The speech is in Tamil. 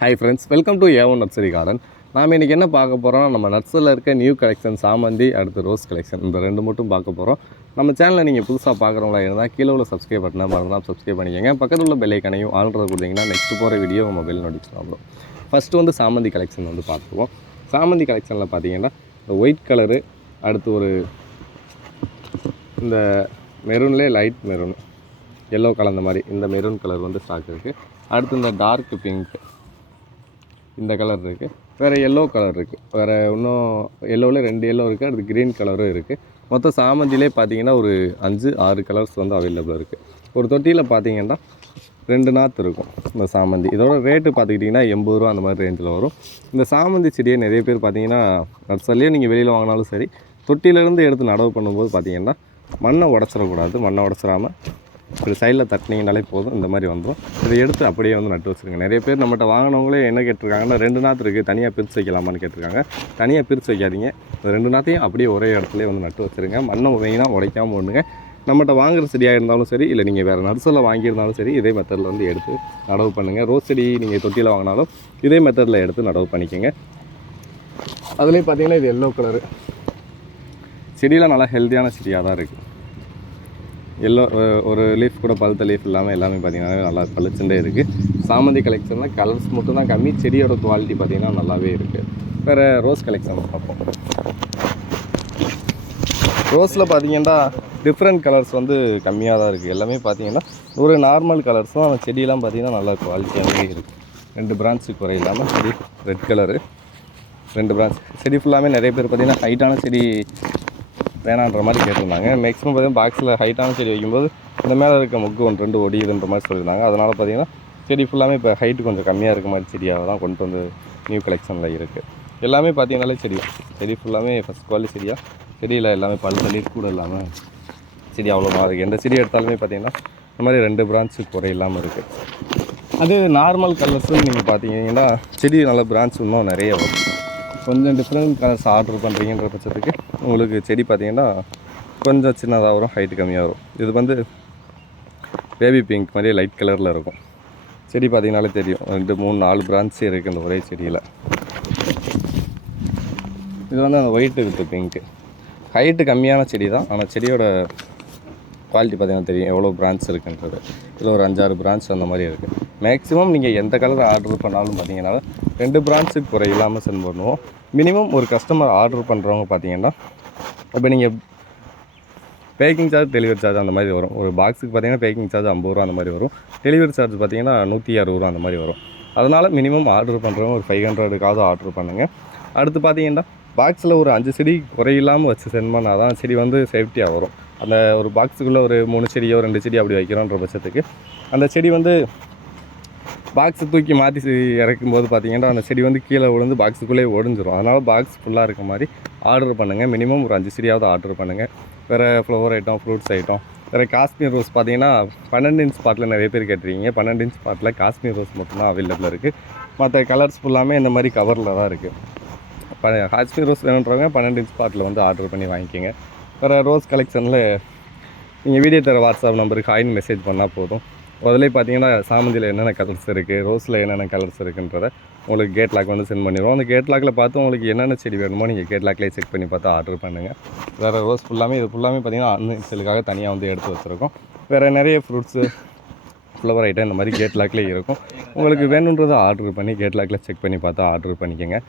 Hi friends welcome to a nursery garden நாம் இன்றைக்கி என்ன பார்க்க போகிறோம் நம்ம நர்சரியில் இருக்க நியூ கலெக்ஷன் சாமந்தி அடுத்து ரோஸ் கலெக்ஷன் இந்த ரெண்டு மட்டும் பார்க்க போகிறோம் நம்ம சேனலை நீங்கள் புதுசாக பார்க்குறவங்களா இருந்தால் கீழே உள்ள சப்ஸ்கிரைப் பட்டனை மறந்தால் சப்ஸ்கிரைப் பண்ணிக்கோங்க. பக்கத்தில் உள்ள பெல்லைக்கனையும் ஆல்ரெடி கொடுத்தீங்கன்னா நெக்ஸ்ட் போகிற வீடியோ மொபைல் நோட்டிஃபிகேஷன் வரும் ஃபஸ்ட்டு வந்து சாமந்தி கலெக்ஷன் வந்து பார்த்துருவோம் சாமந்தி கலெக்ஷனில் பார்த்தீங்கன்னா இந்த ஒயிட் கலரு அடுத்து ஒரு இந்த மெரூன்லேயே லைட் மெரூன் எல்லோ கலந்த மாதிரி இந்த மெரூன் கலர் வந்து ஸ்டாக் இருக்குது அடுத்து இந்த டார்க் பிங்க் இந்த கலர் இருக்குது வேறு எல்லோ கலர் இருக்குது வேறு இன்னும் எல்லோவில் ரெண்டு எல்லோ இருக்குது அடுத்து க்ரீன் கலரும் இருக்குது மொத்தம் சாமந்திலே பார்த்தீங்கன்னா ஒரு அஞ்சு ஆறு கலர்ஸ் வந்து அவைலபிள் இருக்குது ஒரு தொட்டியில் பார்த்தீங்கன்னா ரெண்டு நாற்று இருக்கும் இந்த சாமந்தி. இதோட ரேட்டு பார்த்துக்கிட்டிங்கன்னா எண்பது ரூபா அந்த மாதிரி ரேஞ்சில் வரும். இந்த சாமந்தி செடியை நிறைய பேர் பார்த்தீங்கன்னா நர்சரிலேயே நீங்கள் வெளியில் வாங்கினாலும் சரி தொட்டியிலேருந்து எடுத்து நடவு பண்ணும்போது பார்த்தீங்கன்னா மண்ணை உடச்சிடக்கூடாது. மண்ணை உடச்சிடாமல் இப்படி சைடில் தட்டினீங்கனாலே போதும் இந்த மாதிரி வந்துடும் இதை எடுத்து அப்படியே வந்து நட்டு வச்சுருங்க. நிறைய பேர் நம்மகிட்ட வாங்கினவங்களே என்ன கேட்டிருக்காங்கன்னா ரெண்டு நாற்று இருக்குது தனியாக பிரித்து வைக்கலாமான்னு கேட்டிருக்காங்க. தனியாக பிரித்து வைக்காதீங்க. ரெண்டு நாற்றையும் அப்படியே ஒரே இடத்துல வந்து நட்டு வச்சுருங்க. மண்ணை மெயினாக உடைக்காமல் ஒன்றுங்க நம்மகிட்ட வாங்குற செடியாக இருந்தாலும் சரி இல்லை நீங்கள் வேறு நர்சரில் வாங்கியிருந்தாலும் சரி இதே மெத்தடில் வந்து எடுத்து நடவு பண்ணுங்கள் ரோஸ் செடி நீங்கள் தொட்டியில் வாங்கினாலும் இதே மெத்தடில் எடுத்து நடவு பண்ணிக்கோங்க. அதுலேயும் பார்த்தீங்கன்னா இது எல்லோ கலரு செடியெலாம் நல்லா ஹெல்த்தியான செடியாக தான் இருக்குது எல்லோ ஒரு லீஃப் கூட பழுத்த லீஃப் இல்லாமல் எல்லாமே பார்த்திங்கன்னா நல்லா பளிச்சுட்டே இருக்குது சாமந்தி கலெக்ஷனில் கலர்ஸ் மட்டும் தான் கம்மி செடியோட குவாலிட்டி பார்த்திங்கன்னா நல்லாவே இருக்குது வேறு ரோஸ் கலெக்ஷன் பார்ப்போம். ரோஸில் பார்த்தீங்கன்னா டிஃப்ரெண்ட் கலர்ஸ் வந்து கம்மியாக தான் இருக்குது எல்லாமே பார்த்தீங்கன்னா ஒரு நார்மல் கலர்ஸ் தான். ஆனால் செடியெல்லாம் பார்த்தீங்கன்னா நல்லா குவாலிட்டியாகவே இருக்குது ரெண்டு பிரான்ச்சு குறை இல்லாமல் செடி ரெட் கலரு ரெண்டு பிரான்ச் செடி ஃபுல்லாமே நிறைய பேர் பார்த்திங்கன்னா ஹைட்டான செடி வேணான்ற மாதிரி கேட்டிருந்தாங்க. மேக்ஸிமம் பார்த்தீங்கன்னா பாக்ஸில் ஹைட்டான செடி வைக்கும்போது இந்த மேலே இருக்க முக்கு ஒன்று ரெண்டு ஒடியுதுன்ற மாதிரி சொல்லியிருந்தாங்க. அதனால் பார்த்தீங்கன்னா செடி ஃபுல்லாமே இப்போ ஹைட்டு கொஞ்சம் கம்மியாக இருக்க மாதிரி செடியாக தான் கொண்டு வந்து நியூ கலெக்ஷனில் இருக்குது எல்லாமே பார்த்தீங்கன்னாலே செடி செடி ஃபுல்லாமே ஃபஸ்ட் குவாலிட்டி செடியாக செடியில் எல்லாமே பல் தள்ளி கூட இல்லாமல் செடி அவ்வளோ இருக்குது எந்த செடி எடுத்தாலுமே பார்த்தீங்கன்னா இந்த மாதிரி ரெண்டு பிரான்ச்சு குறை இல்லாமல் இருக்குது அது நார்மல் கலர்ஸும் நீங்கள் பார்த்தீங்கன்னா செடி நல்ல பிரான்ச் இன்னும் நிறைய வரும். கொஞ்சம் டிஃப்ரெண்ட் கலர்ஸ் ஆர்டர் பண்ணுறீங்கன்ற பட்சத்துக்கு உங்களுக்கு செடி பார்த்தீங்கன்னா கொஞ்சம் சின்னதாக வரும் ஹைட்டு கம்மியாக வரும். இது வந்து பேபி பிங்க் மாதிரி லைட் கலரில் இருக்கும். செடி பார்த்தீங்கனாலே தெரியும். ரெண்டு மூணு நாலு பிரான்ச்சு இருக்குது இந்த ஒரே செடியில். இது வந்து அந்த ஒயிட் இருக்குது பிங்க்கு ஹைட்டு கம்மியான செடி தான் ஆனால் செடியோட குவாலிட்டி பார்த்தீங்கன்னா தெரியும் எவ்வளோ பிராண்ட்ஸ் இருக்குன்றது. இதில் ஒரு அஞ்சாறு பிரான்ச் அந்த மாதிரி இருக்குது மேக்ஸிமம் நீங்கள் எந்த கலர் ஆர்டர் பண்ணாலும் பார்த்தீங்கன்னா ரெண்டு பிராண்ட்ஸுக்கு குறை இல்லாமல் சென்ட் பண்ணுவோம். மினிமம் ஒரு கஸ்டமர் ஆர்டர் பண்ணுறவங்க பார்த்தீங்கன்னா இப்போ நீங்கள் பேக்கிங் சார்ஜ் டெலிவரி சார்ஜ் அந்த மாதிரி வரும். ஒரு பாக்ஸுக்கு பார்த்தீங்கன்னா பேக்கிங் சார்ஜ் ஐம்பது ரூபா அந்த மாதிரி வரும். டெலிவரி சார்ஜ் பார்த்தீங்கன்னா நூற்றி அறுபது ரூபா அந்த மாதிரி வரும். அதனால் மினிமம் ஆர்டர் பண்ணுறவங்க ஒரு ஃபைவ் ஹண்ட்ரடுக்காவது ஆர்டர் பண்ணுங்கள் அடுத்து பார்த்தீங்கன்னா பாக்ஸில் ஒரு அஞ்சு செடி குறையில்லாமல் வச்சு சென்ட் பண்ணால் தான் செடி வந்து சேஃப்டியாக வரும். அந்த ஒரு பாக்ஸுக்குள்ளே ஒரு மூணு செடியோ ரெண்டு செடி அப்படி வைக்கிறோன்ற பட்சத்துக்கு. அந்த செடி வந்து பாக்ஸை தூக்கி மாற்றி இறக்கும்போது பார்த்தீங்கன்னா அந்த செடி வந்து கீழே விழுந்து பாக்ஸுக்குள்ளேயே ஒடிஞ்சிரும். அதனால் பாக்ஸ் ஃபுல்லாக இருக்க மாதிரி ஆர்டர் பண்ணுங்கள் மினிமம் ஒரு அஞ்சு செடியாவது ஆர்டர் பண்ணுங்கள் வேறு ஃப்ளவர் ஐட்டம் ஃப்ரூட்ஸ் ஐட்டம் வேறு காஷ்மீர் ரோஸ் பார்த்தீங்கன்னா பன்னெண்டு இன்ச் பாட்டில் நிறைய பேர் கேட்டிருக்கீங்க. பன்னெண்டு இன்ச் பாட்டில் காஷ்மீர் ரோஸ் மட்டும்தான் அவைலபிள் இருக்குது மற்ற கலர்ஸ் ஃபுல்லாமே இந்த மாதிரி கவரில் தான் இருக்குது ப காஷ்மீர் ரோஸ் வேணுன்றவங்க பன்னெண்டு இன்ச் பாட்டில் வந்து ஆர்டர் பண்ணி வாங்கிக்கோங்க. வேறு ரோஸ் கலெக்ஷனில் நீங்கள் வீடியோ தர வாட்ஸ்அப் நம்பருக்கு ஹாய்னு மெசேஜ் பண்ணால் போதும். அதிலே பார்த்தீங்கன்னா சாமந்தியில் என்னென்ன கலர்ஸ் இருக்குது ரோஸில் என்னென்ன கலர்ஸ் இருக்குன்றத உங்களுக்கு கேட் லாக் வந்து சென்ட் பண்ணிடுவோம். அந்த கேட் லாக்கில் பார்த்து உங்களுக்கு என்னென்ன செடி வேணுமோ நீங்கள் கேட் லாக்லேயே செக் பண்ணி பார்த்து ஆர்டர் பண்ணுங்கள் வேறு ரோஸ் ஃபுல்லாமே இது ஃபுல்லாமே பார்த்தீங்கன்னா அன்செலுக்காக தனியாக வந்து எடுத்து வச்சுருக்கோம். வேறு நிறைய ஃப்ரூட்ஸு ஃப்ளவர் ஐட்டம் இந்த மாதிரி கேட் லாக்லேயே இருக்கும். உங்களுக்கு வேணுன்றதை ஆர்டர் பண்ணி கேட் லாக்கில் செக் பண்ணி பார்த்து ஆர்டர் பண்ணிக்கோங்க.